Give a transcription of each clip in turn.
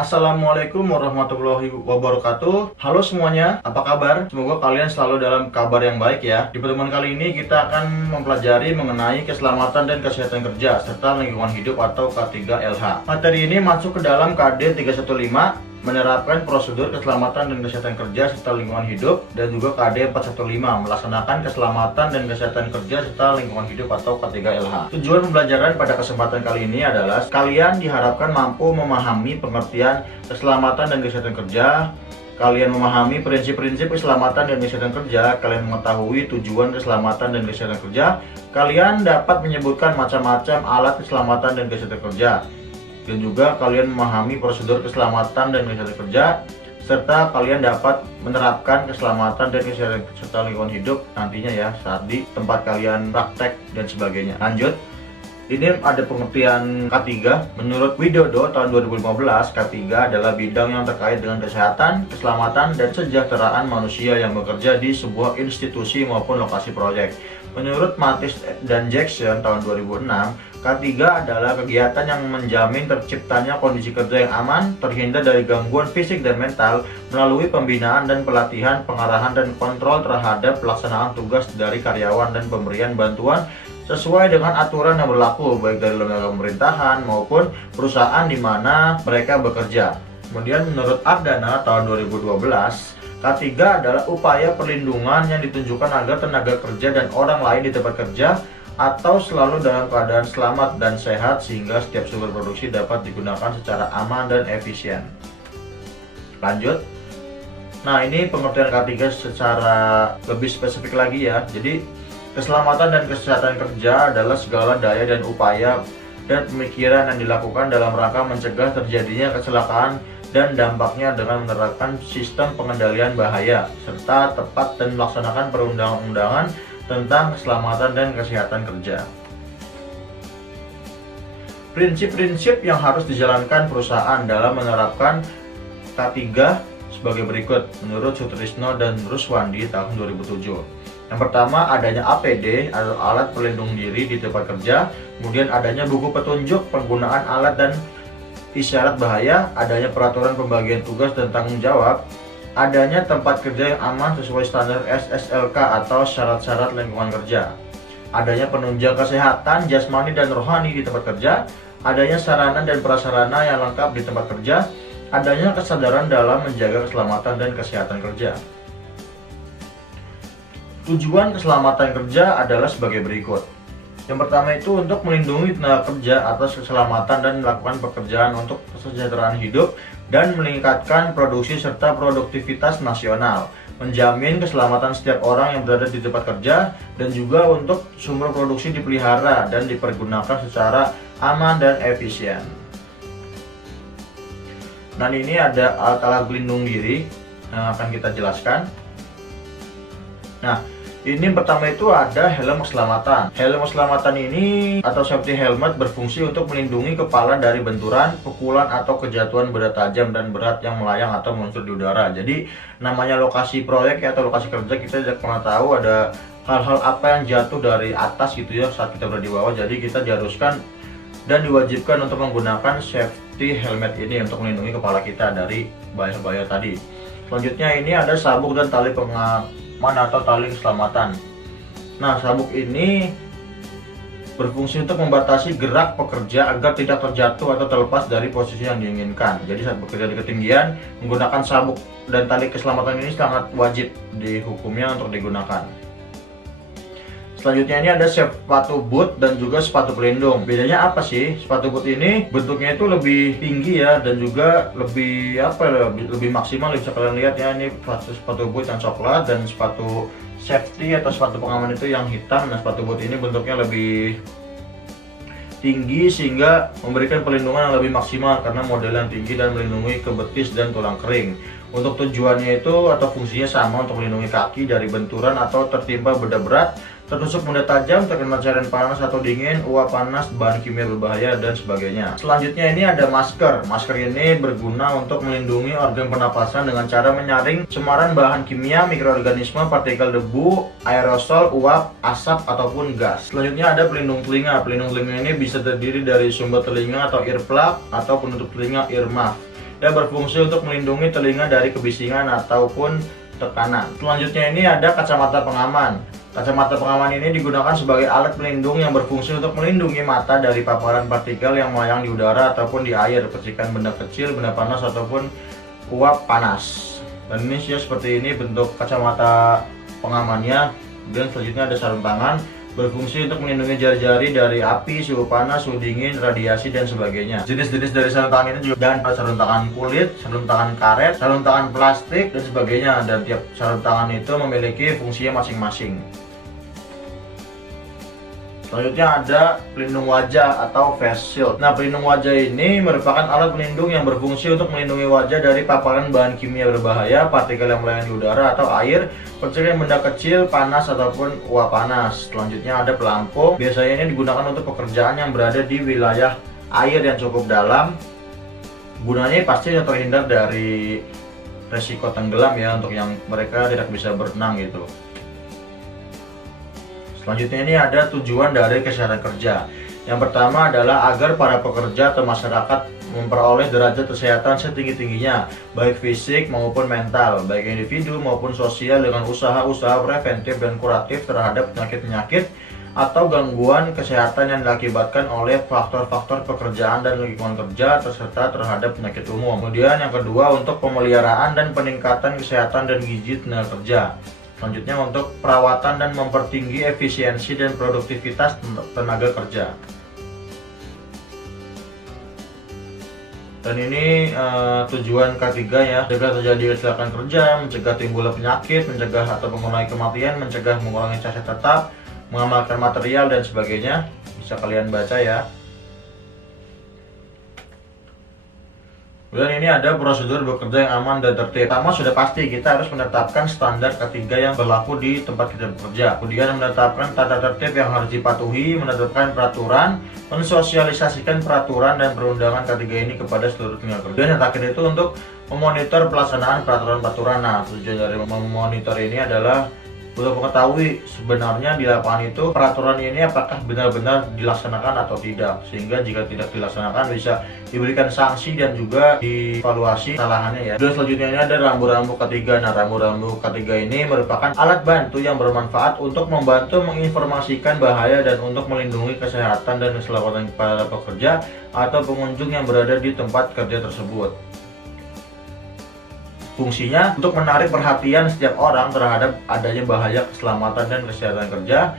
Assalamualaikum warahmatullahi wabarakatuh. Halo semuanya, apa kabar? Semoga kalian selalu dalam kabar yang baik ya. Di pertemuan kali ini kita akan mempelajari mengenai keselamatan dan kesehatan kerja serta lingkungan hidup atau K3LH. Materi ini masuk ke dalam KD 315, menerapkan prosedur keselamatan dan kesehatan kerja serta lingkungan hidup, dan juga KD 415, melaksanakan keselamatan dan kesehatan kerja serta lingkungan hidup atau K3LH. Tujuan pembelajaran pada kesempatan kali ini adalah kalian diharapkan mampu memahami pengertian keselamatan dan kesehatan kerja, kalian memahami prinsip-prinsip keselamatan dan kesehatan kerja, kalian mengetahui tujuan keselamatan dan kesehatan kerja, kalian dapat menyebutkan macam-macam alat keselamatan dan kesehatan kerja, dan juga kalian memahami prosedur keselamatan dan kesehatan kerja, serta kalian dapat menerapkan keselamatan dan kesehatan serta lingkungan hidup nantinya ya saat di tempat kalian praktek dan sebagainya. Lanjut, ini ada pengertian K3. Menurut Widodo tahun 2015, K3 adalah bidang yang terkait dengan kesehatan, keselamatan, dan kesejahteraan manusia yang bekerja di sebuah institusi maupun lokasi proyek. Menurut Matis dan Jackson tahun 2006, K3 adalah kegiatan yang menjamin terciptanya kondisi kerja yang aman, terhindar dari gangguan fisik dan mental, melalui pembinaan dan pelatihan, pengarahan dan kontrol terhadap pelaksanaan tugas dari karyawan dan pemberian bantuan sesuai dengan aturan yang berlaku baik dari lembaga pemerintahan maupun perusahaan di mana mereka bekerja. Kemudian menurut Ardana tahun 2012, K3 adalah upaya perlindungan yang ditunjukkan agar tenaga kerja dan orang lain di tempat kerja atau selalu dalam keadaan selamat dan sehat sehingga setiap sumber produksi dapat digunakan secara aman dan efisien. Lanjut. Nah, ini pengertian K3 secara lebih spesifik lagi ya. Jadi, keselamatan dan kesehatan kerja adalah segala daya dan upaya dan pemikiran yang dilakukan dalam rangka mencegah terjadinya kecelakaan dan dampaknya dengan menerapkan sistem pengendalian bahaya serta tepat dan melaksanakan perundang-undangan tentang keselamatan dan kesehatan kerja. Prinsip-prinsip yang harus dijalankan perusahaan dalam menerapkan K3 sebagai berikut menurut Sutrisno dan Ruswandi tahun 2007. Yang pertama, adanya APD atau alat pelindung diri di tempat kerja, kemudian adanya buku petunjuk penggunaan alat dan isyarat bahaya, adanya peraturan pembagian tugas dan tanggung jawab, adanya tempat kerja yang aman sesuai standar SSLK atau syarat-syarat lingkungan kerja, adanya penunjang kesehatan jasmani dan rohani di tempat kerja, adanya sarana dan prasarana yang lengkap di tempat kerja, adanya kesadaran dalam menjaga keselamatan dan kesehatan kerja. Tujuan keselamatan kerja adalah sebagai berikut. Yang pertama itu untuk melindungi tenaga kerja atas keselamatan dan melakukan pekerjaan untuk kesejahteraan hidup dan meningkatkan produksi serta produktivitas nasional, menjamin keselamatan setiap orang yang berada di tempat kerja, dan juga untuk sumber produksi dipelihara dan dipergunakan secara aman dan efisien. Nah, ini ada alat-alat pelindung diri yang akan kita jelaskan. Nah, ini pertama itu ada helm keselamatan. Helm keselamatan ini atau safety helmet berfungsi untuk melindungi kepala dari benturan, pukulan atau kejatuhan benda tajam dan berat yang melayang atau meluncur di udara. Jadi namanya lokasi proyek atau lokasi kerja, kita tidak pernah tahu ada hal-hal apa yang jatuh dari atas gitu ya saat kita berada di bawah. Jadi kita diharuskan dan diwajibkan untuk menggunakan safety helmet ini untuk melindungi kepala kita dari bahaya-bahaya tadi. Selanjutnya ini ada sabuk dan tali pengaman atau tali keselamatan. Nah, sabuk ini berfungsi untuk membatasi gerak pekerja agar tidak terjatuh atau terlepas dari posisi yang diinginkan. Jadi saat bekerja di ketinggian, menggunakan sabuk dan tali keselamatan ini sangat wajib di hukumnya untuk digunakan. Selanjutnya ini ada sepatu boot dan juga sepatu pelindung. Bedanya apa sih? Sepatu boot ini bentuknya itu lebih tinggi ya, dan juga lebih lebih maksimal. Bisa kalian lihat ya, ini sepatu boot yang coklat dan sepatu safety atau sepatu pengaman itu yang hitam. Nah, sepatu boot ini bentuknya lebih tinggi sehingga memberikan perlindungan yang lebih maksimal karena model yang tinggi dan melindungi ke betis dan tulang kering. Untuk tujuannya itu atau fungsinya sama, untuk melindungi kaki dari benturan atau tertimpa benda berat, tertusuk benda tajam, terkena cairan panas atau dingin, uap panas, bahan kimia berbahaya, dan sebagainya. Selanjutnya ini ada masker. Masker ini berguna untuk melindungi organ pernapasan dengan cara menyaring cemaran bahan kimia, mikroorganisme, partikel debu, aerosol, uap, asap, ataupun gas. Selanjutnya ada pelindung telinga. Pelindung telinga ini bisa terdiri dari sumber telinga atau earplug atau penutup telinga earmuff. dan berfungsi untuk melindungi telinga dari kebisingan ataupun tekanan. Selanjutnya ini ada kacamata pengaman. Kacamata pengaman ini digunakan sebagai alat pelindung yang berfungsi untuk melindungi mata dari paparan partikel yang melayang di udara ataupun di air, percikan benda kecil, benda panas ataupun uap panas. Dan ini sih seperti ini bentuk kacamata pengamannya. Kemudian selanjutnya ada sarung tangan, berfungsi untuk melindungi jari-jari dari api, suhu panas, suhu dingin, radiasi, dan sebagainya. Jenis-jenis dari sarung tangan ini juga dan sarung tangan kulit, sarung tangan karet, sarung tangan plastik, dan sebagainya. Dan tiap sarung tangan itu memiliki fungsinya masing-masing. Selanjutnya ada pelindung wajah atau face shield. Nah, pelindung wajah ini merupakan alat pelindung yang berfungsi untuk melindungi wajah dari paparan bahan kimia berbahaya, partikel yang melayang di udara atau air, percikan benda kecil, panas ataupun uap panas. Selanjutnya ada pelampung. Biasanya ini digunakan untuk pekerjaan yang berada di wilayah air yang cukup dalam. Gunanya pasti terhindar dari resiko tenggelam ya, untuk yang mereka tidak bisa berenang gitu. Selanjutnya ini ada tujuan dari kesehatan kerja. Yang pertama adalah agar para pekerja atau masyarakat memperoleh derajat kesehatan setinggi-tingginya, baik fisik maupun mental, baik individu maupun sosial, dengan usaha-usaha preventif dan kuratif terhadap penyakit-penyakit atau gangguan kesehatan yang diakibatkan oleh faktor-faktor pekerjaan dan lingkungan kerja, serta terhadap penyakit umum. Kemudian yang kedua, untuk pemeliharaan dan peningkatan kesehatan dan gizi tenaga kerja. Selanjutnya untuk perawatan dan mempertinggi efisiensi dan produktivitas tenaga kerja. Dan ini tujuan ketiga ya, mencegah terjadi kecelakaan kerja, mencegah timbulnya penyakit, mencegah atau mengurangi kematian, mencegah mengurangi cacat tetap, mengamalkan material, dan sebagainya. Bisa kalian baca ya. Kemudian ini ada prosedur bekerja yang aman dan tertib. Pertama, sudah pasti kita harus menetapkan standar ketiga yang berlaku di tempat kita bekerja. Kemudian menetapkan tata tertib yang harus dipatuhi, menetapkan peraturan, mensosialisasikan peraturan dan perundangan ketiga ini kepada seluruh tenaga kerja. Dan yang terakhir itu untuk memonitor pelaksanaan peraturan-peraturan. Nah, tujuan dari memonitor ini adalah untuk mengetahui sebenarnya di lapangan itu peraturan ini apakah benar-benar dilaksanakan atau tidak, sehingga jika tidak dilaksanakan bisa diberikan sanksi dan juga dievaluasi kesalahannya ya. Dan selanjutnya ini ada rambu-rambu ketiga. Nah, rambu-rambu ketiga ini merupakan alat bantu yang bermanfaat untuk membantu menginformasikan bahaya dan untuk melindungi kesehatan dan keselamatan para pekerja atau pengunjung yang berada di tempat kerja tersebut. Fungsinya untuk menarik perhatian setiap orang terhadap adanya bahaya keselamatan dan kesehatan kerja,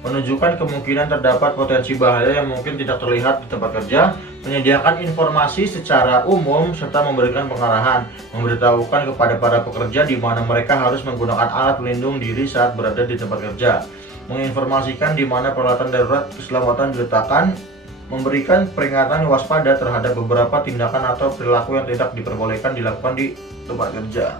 menunjukkan kemungkinan terdapat potensi bahaya yang mungkin tidak terlihat di tempat kerja, menyediakan informasi secara umum, serta memberikan pengarahan, memberitahukan kepada para pekerja di mana mereka harus menggunakan alat pelindung diri saat berada di tempat kerja, menginformasikan di mana peralatan darurat keselamatan diletakkan, memberikan peringatan waspada terhadap beberapa tindakan atau perilaku yang tidak diperbolehkan dilakukan di tempat kerja.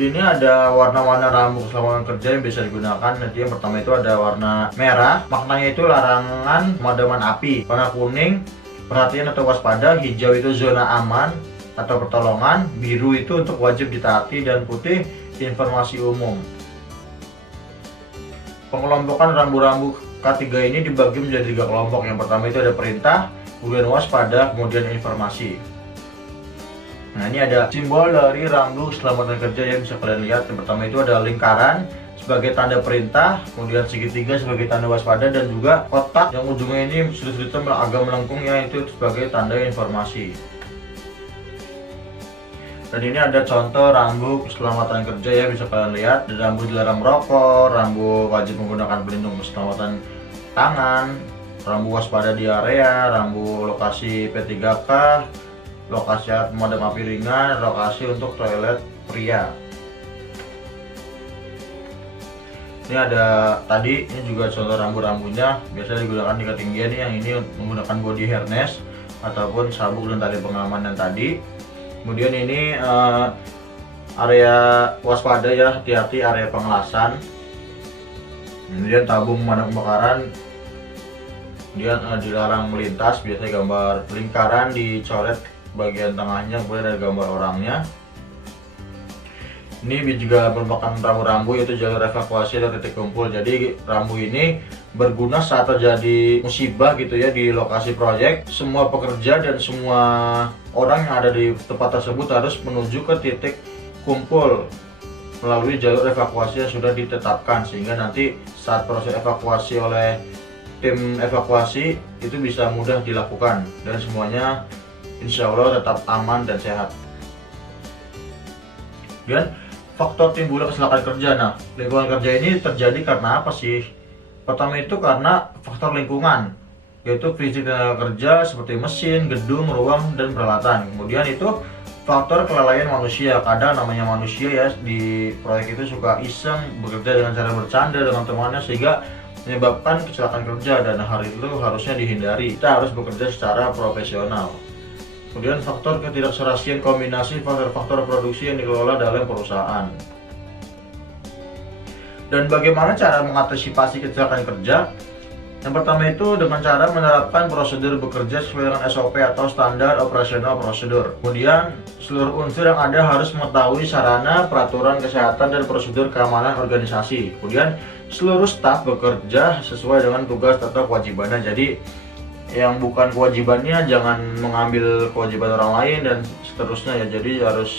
Ini ada warna-warna rambu keselamatan kerja yang bisa digunakan. Nanti yang pertama itu ada warna merah, maknanya itu larangan pemadaman api. Warna kuning, perhatian atau waspada. Hijau itu zona aman atau pertolongan. Biru itu untuk wajib ditaati, dan putih informasi umum. Pengelompokan rambu-rambu K3 ini dibagi menjadi 3 kelompok. Yang pertama itu ada perintah, kemudian waspada, kemudian informasi. Nah, ini ada simbol dari rambu keselamatan kerja yang bisa kalian lihat. Yang pertama itu ada lingkaran sebagai tanda perintah, kemudian segitiga sebagai tanda waspada, dan juga kotak yang ujungnya ini sudut-sudut agak melengkung ya, itu sebagai tanda informasi. Dan ini ada contoh rambu keselamatan kerja ya, bisa kalian lihat. Ada rambu dilarang merokok, rambu wajib menggunakan pelindung keselamatan tangan, rambu waspada di area, rambu lokasi P3K, lokasi pemadam api ringan, lokasi untuk toilet pria. Ini ada tadi, ini juga contoh rambu-rambunya, biasa digunakan di ketinggian. Yang ini menggunakan body harness ataupun sabuk dan tali pengaman yang tadi. Kemudian ini area waspada ya, hati-hati area pengelasan. Kemudian tabung pemadam kebakaran, kemudian dilarang melintas, biasanya gambar lingkaran dicoret bagian tengahnya, kemudian ada gambar orangnya. Ini juga merupakan rambu-rambu, yaitu jalur evakuasi atau titik kumpul. Jadi rambu ini berguna saat terjadi musibah gitu ya di lokasi proyek. Semua pekerja dan semua orang yang ada di tempat tersebut harus menuju ke titik kumpul melalui jalur evakuasi yang sudah ditetapkan, sehingga nanti saat proses evakuasi oleh tim evakuasi itu bisa mudah dilakukan dan semuanya insya Allah tetap aman dan sehat. Dan faktor timbulnya kecelakaan kerja. Nah, lingkungan kerja ini terjadi karena apa sih? Pertama itu karena faktor lingkungan, yaitu fisik tenaga kerja seperti mesin, gedung, ruang, dan peralatan. Kemudian itu faktor kelalaian manusia. Kadang namanya manusia ya di proyek itu suka iseng bekerja dengan cara bercanda dengan temannya sehingga menyebabkan kecelakaan kerja, dan hal itu harusnya dihindari. Kita harus bekerja secara profesional. Kemudian faktor ketidakserasian kombinasi faktor-faktor produksi yang dikelola dalam perusahaan. Dan bagaimana cara mengantisipasi kecelakaan kerja? Yang pertama itu dengan cara menerapkan prosedur bekerja sesuai dengan SOP atau standar operasional prosedur. Kemudian seluruh unsur yang ada harus mengetahui sarana, peraturan kesehatan, dan prosedur keamanan organisasi. Kemudian seluruh staf bekerja sesuai dengan tugas atau kewajibannya. Jadi yang bukan kewajibannya jangan mengambil kewajiban orang lain dan seterusnya ya. Jadi harus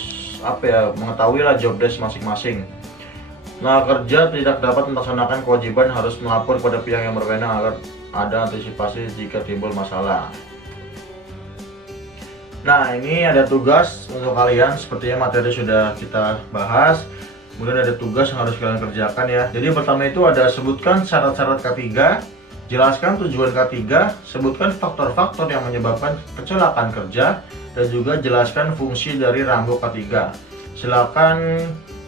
mengetahui lah job desk masing-masing. Nah, kerja tidak dapat melaksanakan kewajiban harus melapor pada pihak yang berwenang agar ada antisipasi jika timbul masalah. Nah, ini ada tugas untuk kalian, sepertinya materi sudah kita bahas. Kemudian ada tugas yang harus kalian kerjakan ya. Jadi pertama itu ada sebutkan syarat-syarat K3, jelaskan tujuan K3, sebutkan faktor-faktor yang menyebabkan kecelakaan kerja, dan juga jelaskan fungsi dari rambu K3. Silakan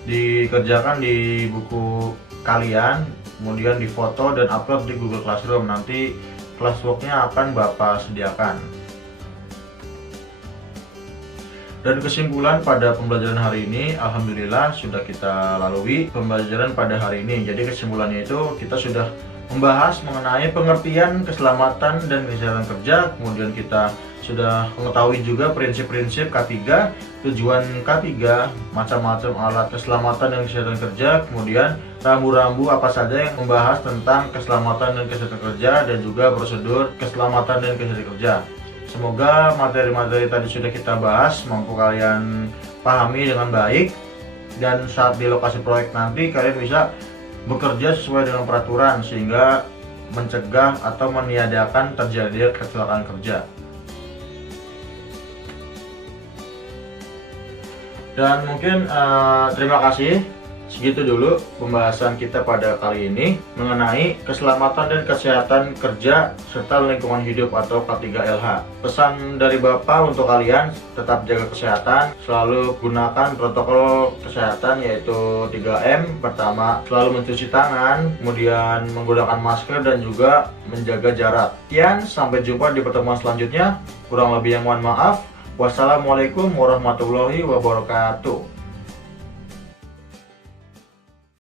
dikerjakan di buku kalian, kemudian difoto dan upload di Google Classroom. Nanti classworknya akan Bapak sediakan. Dan kesimpulan pada pembelajaran hari ini, alhamdulillah sudah kita lalui pembelajaran pada hari ini. Jadi kesimpulannya itu kita sudah membahas mengenai pengertian keselamatan dan kesehatan kerja. Kemudian kita sudah mengetahui juga prinsip-prinsip K3, tujuan K3, macam-macam alat keselamatan dan kesehatan kerja, kemudian rambu-rambu apa saja yang membahas tentang keselamatan dan kesehatan kerja, dan juga prosedur keselamatan dan kesehatan kerja. Semoga materi-materi tadi sudah kita bahas mampu kalian pahami dengan baik, dan saat di lokasi proyek nanti kalian bisa bekerja sesuai dengan peraturan sehingga mencegah atau meniadakan terjadi kecelakaan kerja. Dan mungkin terima kasih. Segitu dulu pembahasan kita pada kali ini mengenai keselamatan dan kesehatan kerja serta lingkungan hidup atau K3LH. Pesan dari Bapak untuk kalian, tetap jaga kesehatan, selalu gunakan protokol kesehatan yaitu 3M. Pertama, selalu mencuci tangan, kemudian menggunakan masker dan juga menjaga jarak. Sekian, sampai jumpa di pertemuan selanjutnya. Kurang lebih yang mohon maaf. Wassalamualaikum warahmatullahi wabarakatuh.